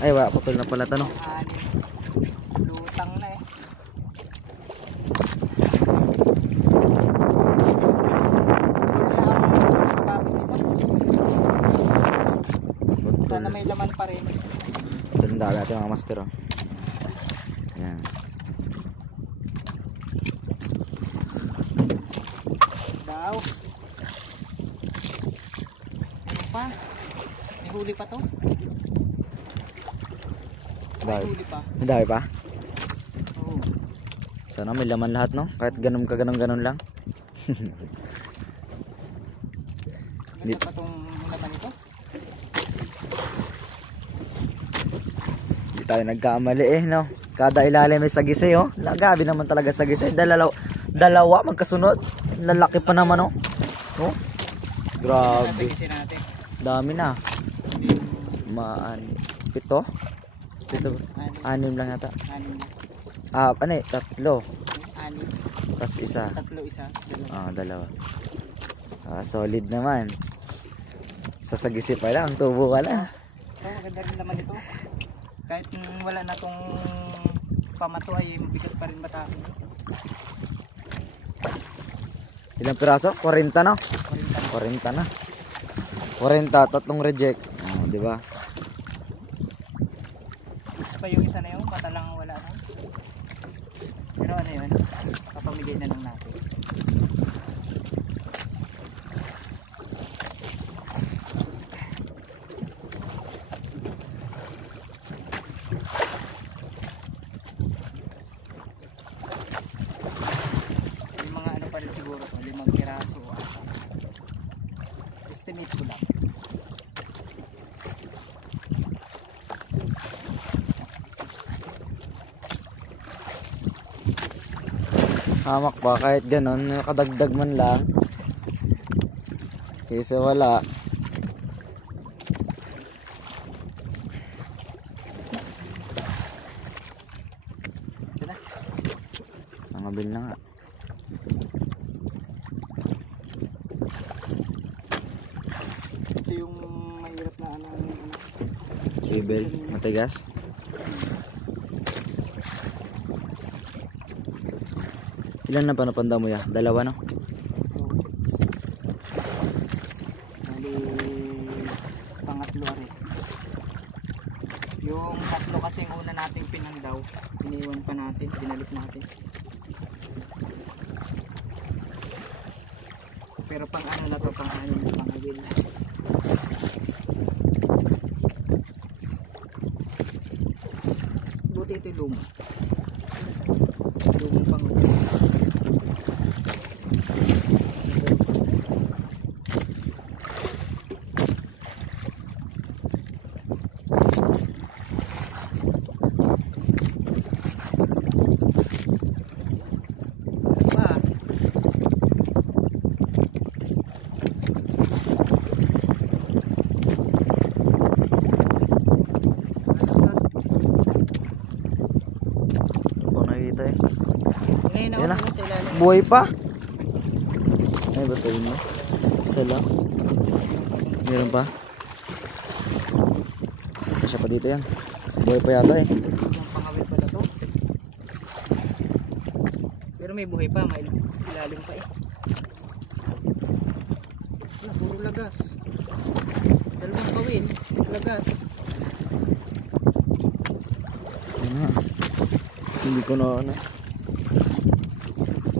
Ay, wala, putol na pala ito, no? Lutang na eh. Sana may laman pa rin. Tanda natin mga master, oh. Yan. Daw. Ano pa? May huli pa to? May huli pa. May dami pa? Oo. Sana may laman lahat, no? Kahit ganun ka ganun lang. Ganda pa tong laman ito. Hindi tayo nagkamali eh, no? Kada ilalim may sagisay, oh. Gabi naman talaga sagisay. Dalawa magkasunod. Lalaki pa naman, oh. Oh. Grabe. Dami na. Pito? Pito. Anim lang yata. Ano eh? Tatlo. Anim. Tapos isa. Tatlo, isa. Dalawa. Solid naman. Sasagisi pa lang. Tubo ka na. Maganda rin naman ito. Kahit wala na tong pamato ay mabigat pa rin bataki. Ilang piraso? 40 na. 40 na. 40, tatlong reject. Di ba? Gusto pa yung isa na yun, mata lang wala na. Pero ano yun? Kapamigay na lang natin. Yung mga ano pa rin siguro, 5 piraso o 4. Estimate ko lang. Hamak pa kahit ganon, nakadagdag man lang. Kaysa wala. Nangabil na nga. Ito yung mahirap na ano. Sibel, matigas. Ilan na pa napanda mo ya? Dalawa, no? Bali, pangatlo rin. Yung tatlo kasi yung una nating pinandaw, iniwan pa natin, binalik natin. Pero pang ano na to, pang ano na, pang agil. Buti ito yung luma. Lumang pang agil. Yan na. Buhay pa. Ay, ba tayo mo? Isa lang. Meron pa. Kasi pa dito yan. Buhay pa yata eh. Pangawit pala to. Pero may buhay pa, may ilalim pa eh. Puro lagas. Dalawang kawin, lagas. Yan na. Hindi ko na ano.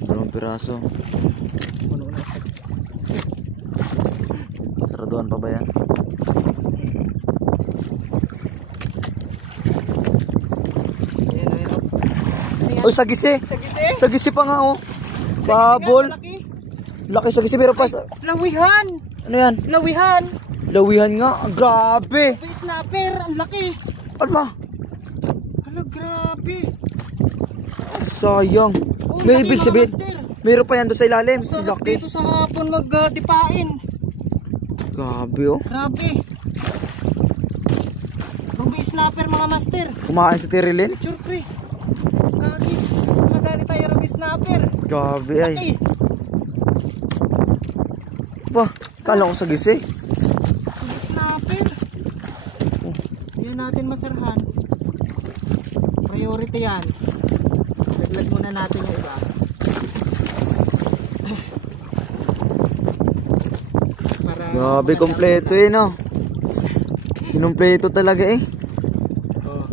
Dalawang piraso. Saraduan pa ba yan? Oy, sagisi. Sagisi pa nga oh. Babol. Laki sagisi pero pas. Lawihan. Ano yan? Lawihan. Lawihan nga. Grabe. May snapper, ang laki. Ano ba? Hala, grabe. Sayang. Oh, May ibig sabihin. Meron pa yan doon sa ilalim. Sarap Laki. dito sa hapon magdipain. Grabe oh. Grabe. Ruby snapper mga master. Kumain si Tirilin. Picture pre. Kagits. Madali tayo ruby snapper. Grabe ay. Laki. Ba, kala ko sagisi. Ruby snapper. Oh. Yan natin masarhan. Priority yan. Laglag muna natin yung iba. Para Grabe, kompleto eh, no? Kinumpleto talaga eh. Oh.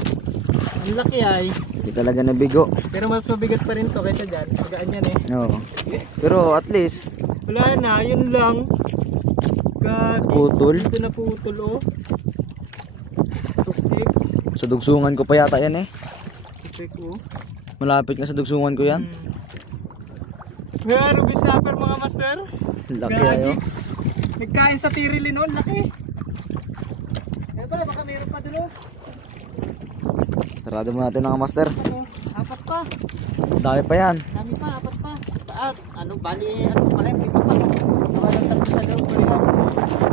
Ang laki ay. Hindi talaga nabigo. Pero mas mabigat pa rin to kaysa dyan. Magaan yan eh. Oo. Pero at least, Wala na, yun lang. Putol. Dito na putol oh. Tupik. sa dugsungan ko pa yata yan eh. Tupik oh. Malapit nga sa dugsungan ko yan. Nga, ruby snapper mga master. Laki ayo. Gagigs. Nagkain sa tirilin noon, laki. Eh ba, baka meron pa dulo. Sarado mo natin mga master. Ano, apat pa. Dami pa yan. Dami pa, apat pa. Ano, bali, ano pala, hindi ko pa. Mga lang tatlo sa loob.